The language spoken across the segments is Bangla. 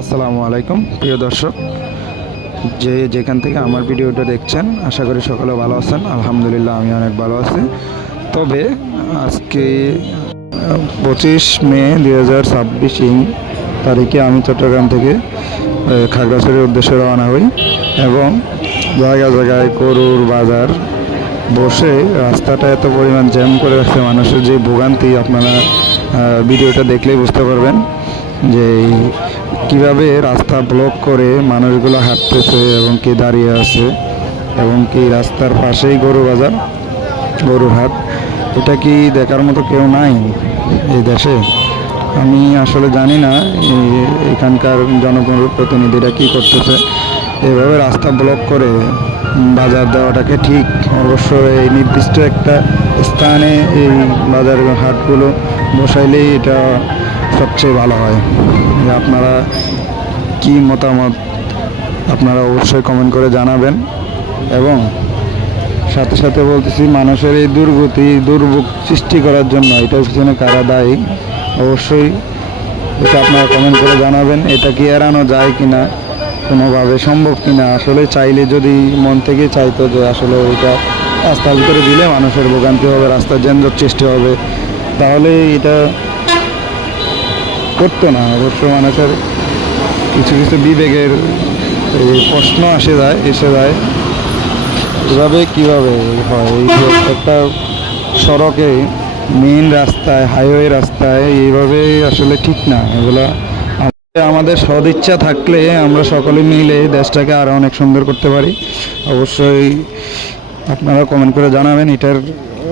আসসালামু আলাইকুম প্রিয় দর্শক, যেখান থেকে আমার ভিডিওটা দেখছেন আশা করি সকলে ভালো আছেন। আলহামদুলিল্লাহ আমি অনেক ভালো আছি। তবে আজকে 25 মে 2026 তারিখে আমি চট্টগ্রাম থেকে খাগড়াছড়ির উদ্দেশ্যে রওনা হই এবং জায়গায় জায়গায় গরুর বাজার বসে রাস্তাটা এত পরিমাণ জ্যাম করে রাখছে, মানুষের যে ভোগান্তি আপনারা ভিডিওটা দেখলেই বুঝতে পারবেন যে কিভাবে রাস্তা ব্লক করে মানুষগুলো হাঁটতেছে এবং কি দাঁড়িয়ে আছে এবং কি রাস্তার পাশেই গরু বাজার, গরুর হাট। এটা কি দেখার মতো কেউ নাই এই দেশে? আমি আসলে জানি না এখানকার জনপ্রতিনিধিরা কি করতেছে। এভাবে রাস্তা ব্লক করে বাজার দেওয়াটাকে ঠিক অবশ্যই এই নির্দিষ্ট একটা স্থানে এই বাজার হাটগুলো বসাইলেই এটা সবচেয়ে ভালো হয়। আপনারা কি মতামত আপনারা অবশ্যই কমেন্ট করে জানাবেন। এবং সাথে সাথে বলতেছি, মানুষের এই দুর্ভোগ সৃষ্টি করার জন্য এটার পিছনে কারা দায়ী অবশ্যই এটা আপনারা কমেন্ট করে জানাবেন। এটা কি এড়ানো যায় কিনা, কোনোভাবে সম্ভব কিনা? আসলে চাইলে, যদি মন থেকে চাইতো যে আসলে ওইটা রাস্তার ভিতরে দিলে মানুষের ভোগান্তি হবে, রাস্তার যানজট সৃষ্টি হবে, তাহলে এটা করতো না। অবশ্য মানুষের কিছু কিছু বিবেকের প্রশ্ন এসে যায় এভাবে কীভাবে হয়। এই একটা সড়কে, মেইন রাস্তায়, হাইওয়ে রাস্তায় এইভাবে আসলে ঠিক না এগুলো। আমাদের সদিচ্ছা থাকলে আমরা সকলে মিলে দেশটাকে আরও অনেক সুন্দর করতে পারি। অবশ্যই আপনারা কমেন্ট করে জানাবেন এটার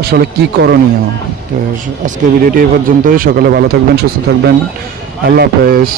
আসলে কি করণীয়। তো আজকে ভিডিওটি এই পর্যন্তই। সকলে ভালো থাকবেন, সুস্থ থাকবেন। আল্লাহ হাফেজ।